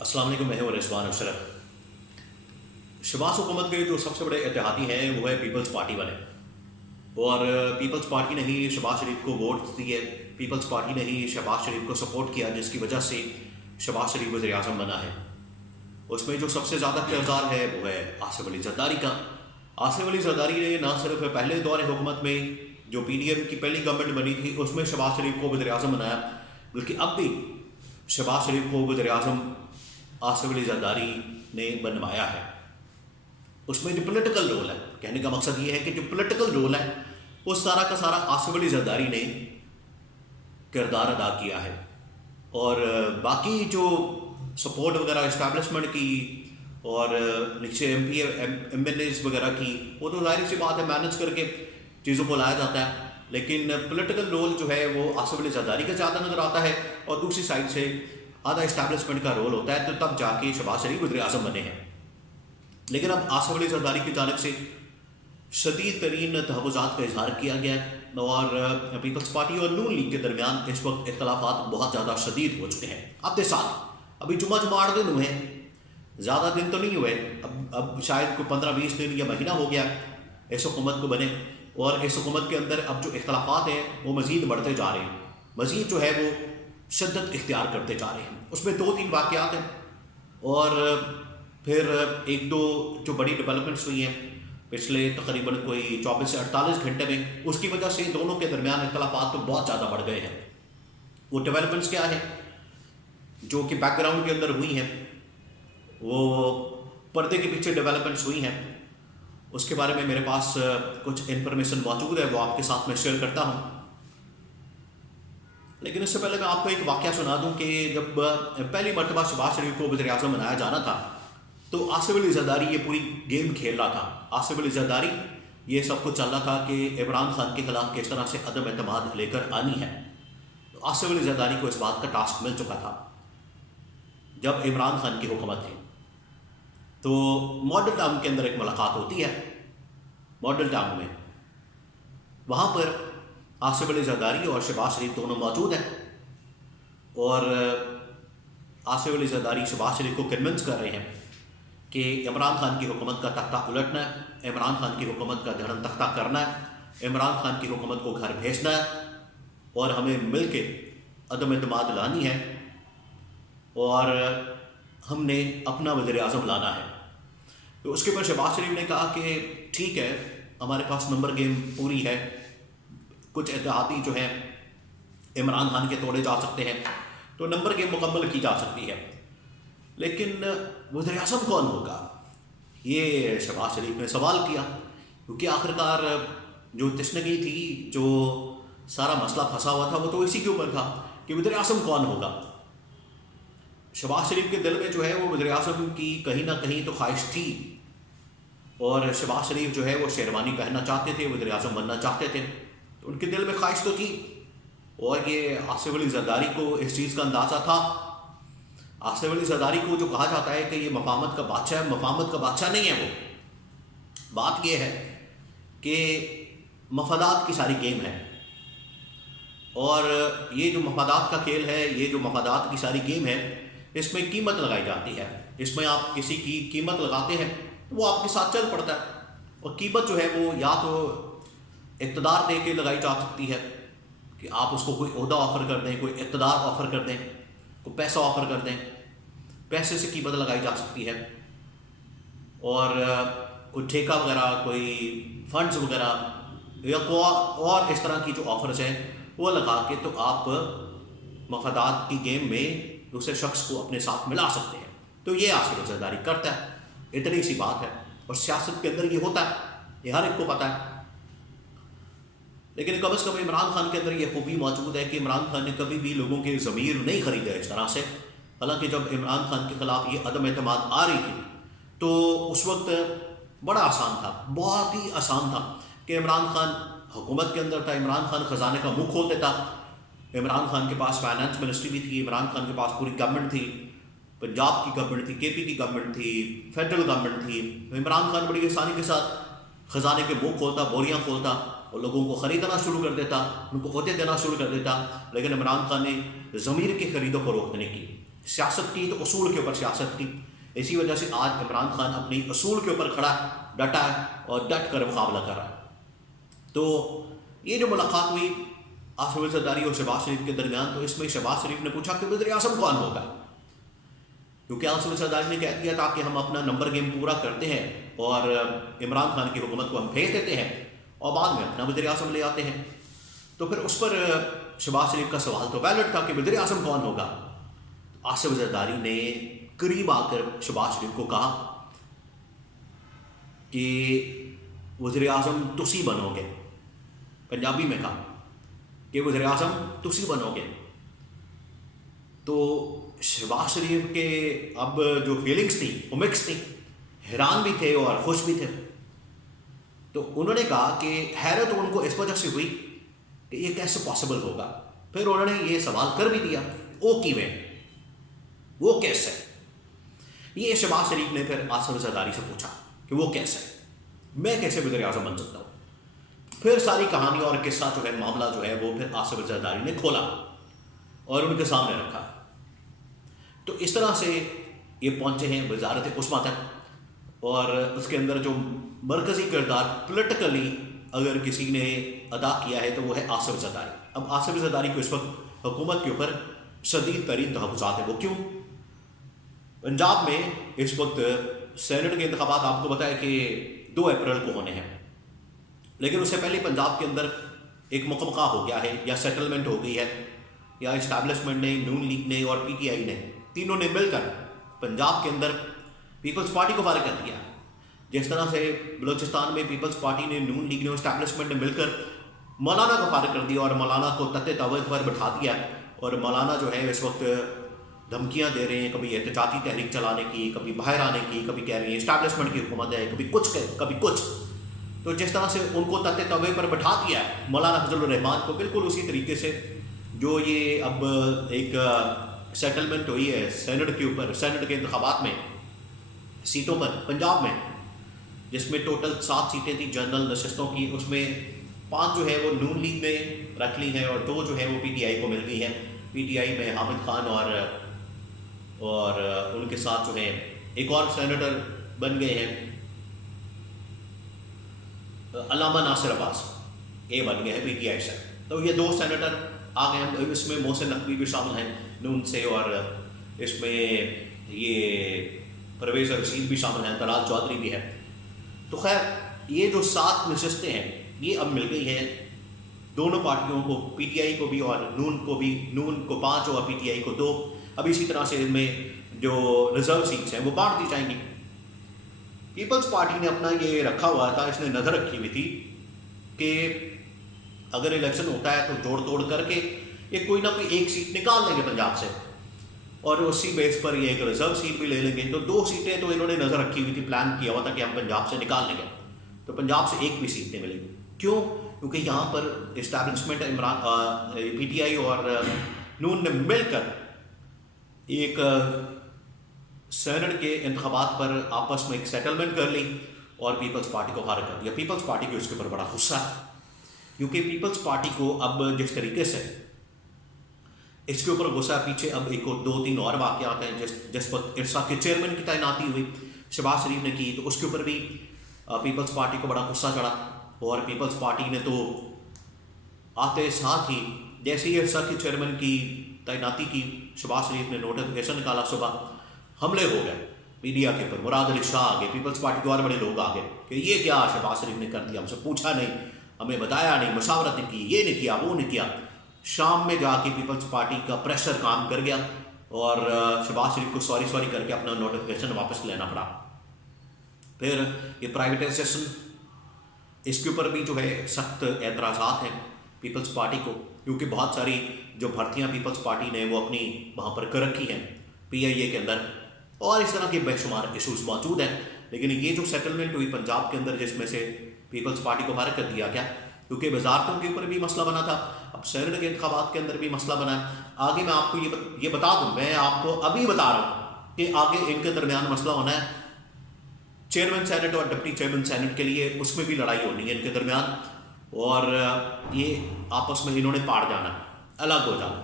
السلام علیکم، میں ہوں رضوان اشرف۔ شہباز حکومت کے جو سب سے بڑے اتحادی ہیں وہ ہے پیپلز پارٹی والے، اور پیپلز پارٹی نے ہی شہباز شریف کو ووٹ دیے، پیپلز پارٹی نے ہی شہباز شریف کو سپورٹ کیا، جس کی وجہ سے شہباز شریف وزیر اعظم بنا ہے۔ اس میں جو سب سے زیادہ کردار ہے وہ ہے آصف علی زرداری کا۔ آصف علی زرداری نے نہ صرف پہلے دور حکومت میں جو پی ڈی ایم کی پہلی گورنمنٹ بنی تھی اس میں شہباز شریف کو وزیر اعظم بنایا، بلکہ اب بھی شہباز شریف کو وزیر اعظم آصف علی زرداری نے بنوایا ہے۔ اس میں جو پولیٹیکل رول ہے، کہنے کا مقصد یہ ہے کہ جو پولیٹیکل رول ہے وہ سارا کا سارا آصف علی زرداری نے کردار ادا کیا ہے، اور باقی جو سپورٹ وغیرہ اسٹیبلشمنٹ کی اور نیچے ایم ایل ایز وغیرہ کی، وہ تو ظاہر سی بات ہے مینج کر کے چیزوں کو لایا جاتا ہے، لیکن پولیٹیکل رول جو ہے وہ آصف علی زرداری کا زیادہ نظر آتا ہے، اور دوسری سائڈ سے آدھا اسٹیبلشمنٹ کا رول ہوتا ہے، تو تب جا کے شہباز شریف وزیر اعظم بنے ہیں۔ لیکن اب آصف علی زرداری کی جانب سے شدید ترین تحفظات کا اظہار کیا گیا ہے، اور پیپلز پارٹی اور نون لیگ کے درمیان اس وقت اختلافات بہت زیادہ شدید ہو چکے ہیں۔ اب سال ابھی جمعہ 8 دن ہوئے ہیں، زیادہ دن تو نہیں ہوئے، اب شاید کوئی 15-20 دن یا مہینہ ہو گیا اس حکومت کو بنے، اور اس حکومت کے اندر اب جو اختلافات ہیں وہ مزید بڑھتے جا رہے ہیں، مزید جو ہے وہ شدت اختیار کرتے جا رہے ہیں۔ اس میں 2-3 واقعات ہیں، اور پھر 1-2 جو بڑی ڈیولپمنٹس ہوئی ہیں پچھلے تقریباً کوئی 24 سے 48 گھنٹے میں، اس کی وجہ سے دونوں کے درمیان اختلافات تو بہت زیادہ بڑھ گئے ہیں۔ وہ ڈیولپمنٹس کیا ہیں جو کہ بیک گراؤنڈ کے اندر ہوئی ہیں، وہ پردے کے پیچھے ڈیولپمنٹس ہوئی ہیں، اس کے بارے میں میرے پاس کچھ انفارمیشن موجود ہے، وہ آپ کے ساتھ میں شیئر کرتا ہوں۔ لیکن اس سے پہلے میں آپ کو ایک واقعہ سنا دوں کہ جب پہلی مرتبہ شہباز شریف کو وزیر اعظم بنایا جانا تھا تو آصف علی زرداری یہ پوری گیم کھیل رہا تھا۔ آصف علی زرداری یہ سب کچھ چل رہا تھا کہ عمران خان کے خلاف کس طرح سے عدم اعتماد لے کر آنی ہے، تو آصف علی زرداری کو اس بات کا ٹاسک مل چکا تھا۔ جب عمران خان کی حکومت تھی تو ماڈل ٹاؤن کے اندر ایک ملاقات ہوتی ہے، ماڈل ٹاؤن میں، وہاں پر آصف علی زرداری اور شہباز شریف دونوں موجود ہیں، اور آصف علی زرداری شہباز شریف کو کنونس کر رہے ہیں کہ عمران خان کی حکومت کا تختہ الٹنا ہے، عمران خان کی حکومت کا دھڑن تختہ کرنا ہے، عمران خان کی حکومت کو گھر بھیجنا ہے، اور ہمیں مل کے عدم اعتماد لانی ہے، اور ہم نے اپنا وزیر اعظم لانا ہے۔ تو اس کے اوپر شہباز شریف نے کہا کہ ٹھیک ہے، ہمارے پاس نمبر گیم پوری ہے، کچھ اتحادی جو ہیں عمران خان کے توڑے جا سکتے ہیں، تو نمبر گیم مکمل کی جا سکتی ہے، لیکن وزیر اعظم کون ہوگا، یہ شہباز شریف نے سوال کیا، کیونکہ آخرکار جو تشنگی تھی، جو سارا مسئلہ پھنسا ہوا تھا، وہ تو اسی کے اوپر تھا کہ وزیر اعظم کون ہوگا۔ شہباز شریف کے دل میں جو ہے وہ وزیر اعظم کی کہیں نہ کہیں تو خواہش تھی، اور شہباز شریف جو ہے وہ شیروانی پہننا چاہتے تھے، وزیر اعظم بننا چاہتے تھے، تو ان کے دل میں خواہش تو تھی، اور یہ آصف علی زرداری کو اس چیز کا اندازہ تھا۔ آصف علی زرداری کو جو کہا جاتا ہے کہ یہ مفاہمت کا بادشاہ ہے، مفاہمت کا بادشاہ نہیں ہے وہ، بات یہ ہے کہ مفادات کی ساری گیم ہے، اور یہ جو مفادات کا کھیل ہے، یہ جو مفادات کی ساری گیم ہے، اس میں قیمت لگائی جاتی ہے، اس میں آپ کسی کی قیمت لگاتے ہیں تو وہ آپ کے ساتھ چل پڑتا ہے، اور قیمت جو ہے وہ یا تو اقتدار دے کے لگائی جا سکتی ہے کہ آپ اس کو کوئی عہدہ آفر کر دیں، کوئی اقتدار آفر کر دیں، کوئی پیسہ آفر کر دیں، پیسے سے قیمت لگائی جا سکتی ہے، اور کوئی ٹھیکہ وغیرہ، کوئی فنڈز وغیرہ، یا اور اس طرح کی جو آفرز ہیں وہ لگا کے تو آپ مفادات کی گیم میں دوسرے شخص کو اپنے ساتھ ملا سکتے ہیں۔ تو یہ آصف علی زرداری کرتا ہے، اتنی سی بات ہے، اور سیاست کے اندر یہ ہوتا ہے، یہ ہر ایک کو پتہ ہے۔ لیکن کم از کم عمران خان کے اندر یہ خوبی موجود ہے کہ عمران خان نے کبھی بھی لوگوں کے ضمیر نہیں خریدا اس طرح سے، حالانکہ جب عمران خان کے خلاف یہ عدم اعتماد آ رہی تھی تو اس وقت بڑا آسان تھا، بہت ہی آسان تھا کہ عمران خان حکومت کے اندر تھا، عمران خان خزانے کا منہ کھول دیتا، عمران خان کے پاس فائنانس منسٹری بھی تھی، عمران خان کے پاس پوری گورنمنٹ تھی، پنجاب کی گورنمنٹ تھی، کے پی کی گورنمنٹ تھی، فیڈرل گورنمنٹ تھی، عمران خان بڑی آسانی کے ساتھ خزانے کے منہ کھولتا، بوریاں کھولتا، اور لوگوں کو خریدنا شروع کر دیتا، ان کو عہدے دینا شروع کر دیتا، لیکن عمران خان نے ضمیر کی خرید و فروخت نہیں کی۔ سیاست کی تو اصول کے اوپر سیاست کی. اسی وجہ سے آج عمران خان اپنی اصول کے اوپر کھڑا ڈٹا ہے اور ڈٹ کر مقابلہ کر رہا ہے. تو یہ جو ملاقات ہوئی آصف علی زرداری اور شہباز شریف کے درمیان، تو اس میں شہباز شریف نے پوچھا کہ وزیر اعظم کون ہوگا، کیونکہ آصف علی زرداری نے کہہ دیا تھا کہ ہم اپنا نمبر گیم پورا کرتے ہیں اور عمران خان کی حکومت کو ہم بھیج دیتے ہیں اور بعد میں اپنا وزیر اعظم لے آتے ہیں. تو پھر اس پر شہباز شریف کا سوال تو ویلڈ تھا کہ وزیر اعظم کون ہوگا. آصف علی زرداری نے قریب آ کر شہباز شریف کو کہا کہ وزیر اعظم تسی بنو گے، پنجابی میں کہا کہ وزیر اعظم تسی بنو گے. تو شہباز شریف کے اب جو فیلنگس تھیں وہ مکس تھیں، حیران بھی تھے اور خوش بھی تھے. تو انہوں نے کہا کہ حیرت ان کو اس وجہ سے ہوئی کہ یہ کیسے پاسبل ہوگا. پھر انہوں نے یہ سوال کر بھی دیا، وہ کیویں، وہ کیسے. یہ شہباز شریف نے پھر آصف زرداری سے پوچھا کہ وہ کیسے، میں کیسے وزیر اعظم بن سکتا ہوں. پھر ساری کہانی اور قصہ جو ہے، معاملہ جو ہے، وہ پھر آصف زرداری نے کھولا اور ان کے سامنے رکھا. تو اس طرح سے یہ پہنچے ہیں وزارت عثمہ تک، اور اس کے اندر جو مرکزی کردار پولیٹیکلی اگر کسی نے ادا کیا ہے تو وہ ہے آصف زرداری. اب آصف زرداری کو اس وقت حکومت کے اوپر شدید ترین تحفظات ہیں. وہ کیوں؟ پنجاب میں اس وقت سینٹ کے انتخابات آپ کو بتایا کہ 2 اپریل کو ہونے ہیں، لیکن اس سے پہلے پنجاب کے اندر ایک مقمقہ ہو گیا ہے، یا سیٹلمنٹ ہو گئی ہے، یا اسٹیبلشمنٹ نے، نون لیگ نے اور پی ٹی آئی نے، تینوں نے مل کر پنجاب کے اندر پیپلز پارٹی کو فارغ کر دیا. جس طرح سے بلوچستان میں پیپلز پارٹی نے، نون لیگ نے اور اسٹیبلشمنٹ نے مل کر مولانا کو فارغ کر دیا اور مولانا کو تتے توے پر بٹھا دیا. اور مولانا جو ہے اس وقت دھمکیاں دے رہے ہیں، کبھی احتجاجی تحریک چلانے کی، کبھی باہر آنے کی، کبھی کہہ رہے ہیں اسٹیبلشمنٹ کی حکومت ہے، کبھی کچھ کبھی کچھ. تو جس طرح سے ان کو تتے توے پر بٹھا دیا مولانا فضل الرحمان کو، بالکل اسی طریقے سے جو یہ اب ایک سیٹلمنٹ ہوئی ہے سینٹ کے اوپر، سینٹ کے انتخابات میں سیٹوں پر پنجاب میں، جس میں ٹوٹل 7 سیٹیں تھیں جنرل نشستوں کی، اس میں 5 جو ہے وہ نون لیگ نے رکھ لی ہیں اور 2 جو ہے وہ پی ٹی آئی کو مل گئی ہیں. پی ٹی آئی میں حامد خان اور ان کے ساتھ جو ہے ایک اور سینیٹر بن گئے ہیں علامہ ناصر عباس، یہ بن گئے ہیں پی ٹی آئی سے. تو یہ 2 سینیٹر آ گئے ہیں. اس میں محسن نقوی بھی شامل ہیں نون سے، اور اس میں یہ پرویز رشید بھی شامل ہیں، طلال چودھری بھی ہے. تو خیر یہ جو 7 نشستیں ہیں یہ اب مل گئی ہیں دونوں پارٹیوں کو، پی ٹی آئی کو بھی اور نون کو بھی. نون کو 5 اور پی ٹی آئی کو 2. اب اسی طرح سے ان میں جو ریزرو سیٹس ہیں وہ بانٹ دی جائیں گی. پیپلز پارٹی نے اپنا یہ رکھا ہوا تھا، اس نے نظر رکھی ہوئی تھی کہ اگر الیکشن ہوتا ہے تو جوڑ توڑ کر کے یہ کوئی نہ کوئی ایک سیٹ نکال لیں گے پنجاب سے، اور اسی بیس پر یہ ایک ریزرو سیٹ بھی لے لیں گے. تو 2 سیٹیں تو انہوں نے نظر رکھی ہوئی تھی، پلان کیا ہوا تھا کہ ہم پنجاب سے نکال لیں گے. تو پنجاب سے ایک بھی سیٹ نہیں ملے گی. کیوں؟ کیونکہ یہاں پر اسٹیبلشمنٹ پی ٹی آئی اور نون نے مل کر ایک سینٹ کے انتخابات پر آپس میں ایک سیٹلمنٹ کر لی اور پیپلز پارٹی کو فارغ کر دیا. پیپلز پارٹی کو اس کے اوپر بڑا غصہ ہے، کیونکہ پیپلز پارٹی کو اب جس طریقے سے اس کے اوپر غصہ، پیچھے اب ایک 2-3 اور واقعات ہیں. جس وقت ارسا کے چیئرمین کی تعیناتی ہوئی شہباز شریف نے کی، تو اس کے اوپر بھی پیپلز پارٹی کو بڑا غصہ چڑھا. اور پیپلز پارٹی نے تو آتے ساتھ ہی جیسے ہی ارسا کے چیئرمین کی تعیناتی کی، شہباز شریف نے نوٹیفیکیشن نکالا، صبح حملے ہو گئے میڈیا کے اوپر. مراد علی شاہ آ گئے، پیپلز پارٹی کے اور بڑے لوگ آ گئے کہ یہ کیا شہباز شریف نے کر دیا، ہم سے پوچھا نہیں، ہمیں بتایا نہیں، مشاورت نہیں کی، یہ نہیں کیا، وہ نہیں کیا. شام میں جا کے پیپلز پارٹی کا پریشر کام کر گیا اور شہباز شریف کو سوری کر کے اپنا نوٹیفیکیشن واپس لینا پڑا. پھر یہ پرائیویٹائزیشن، اس کے اوپر بھی جو ہے سخت اعتراضات ہیں پیپلز پارٹی کو، کیونکہ بہت ساری جو بھرتیاں پیپلز پارٹی نے وہ اپنی وہاں پر کر رکھی ہیں پی آئی اے کے اندر، اور اس طرح کے بے شمار ایشوز موجود ہیں. لیکن یہ جو سیٹلمنٹ ہوئی پنجاب کے اندر، جس میں سے پیپلز پارٹی کو فارغ کر دیا گیا، کیونکہ وزارتوں کے اوپر بھی مسئلہ بنا تھا، اب سینٹ کے انتخابات کے اندر بھی مسئلہ بنا ہے. آگے میں آپ کو یہ بتا دوں، میں آپ کو ابھی بتا رہا ہوں کہ آگے ان کے درمیان مسئلہ ہونا ہے چیئرمین سینٹ اور ڈپٹی چیئرمین سینٹ کے لیے، اس میں بھی لڑائی ہونی ہے ان کے درمیان، اور یہ آپس میں انہوں نے پاڑ جانا، الگ ہو جانا،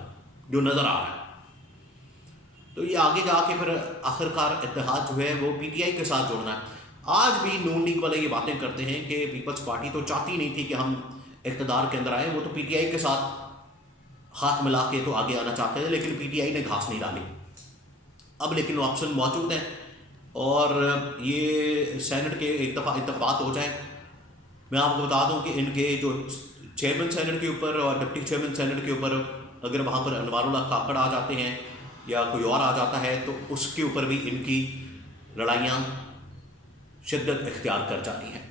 جو نظر آ رہا ہے. تو یہ آگے جا کے پھر آخرکار اتحاد جو ہے وہ پی ٹی آئی کے ساتھ جوڑنا ہے. آج بھی نون لیگ والے یہ باتیں کرتے ہیں کہ پیپلز پارٹی تو چاہتی نہیں تھی کہ ہم اقتدار کے اندر آئیں, وہ تو پی ٹی آئی کے ساتھ ہاتھ ملا کے تو آگے آنا چاہتے ہیں, لیکن پی ٹی آئی نے گھاس نہیں ڈالی. اب لیکن وہ آپشن موجود ہیں اور یہ سینٹ کے ایک دفعہ انتخابات ہو جائیں. میں آپ کو بتا دوں کہ ان کے جو چیئرمین سینٹ کے اوپر اور ڈپٹی چیئرمین سینٹ کے اوپر اگر وہاں پر انوار اللہ کاکڑ آ جاتے ہیں یا کوئی اور آ جاتا ہے تو اس کے اوپر بھی ان کی لڑائیاں شدت اختیار کر جاتی ہیں.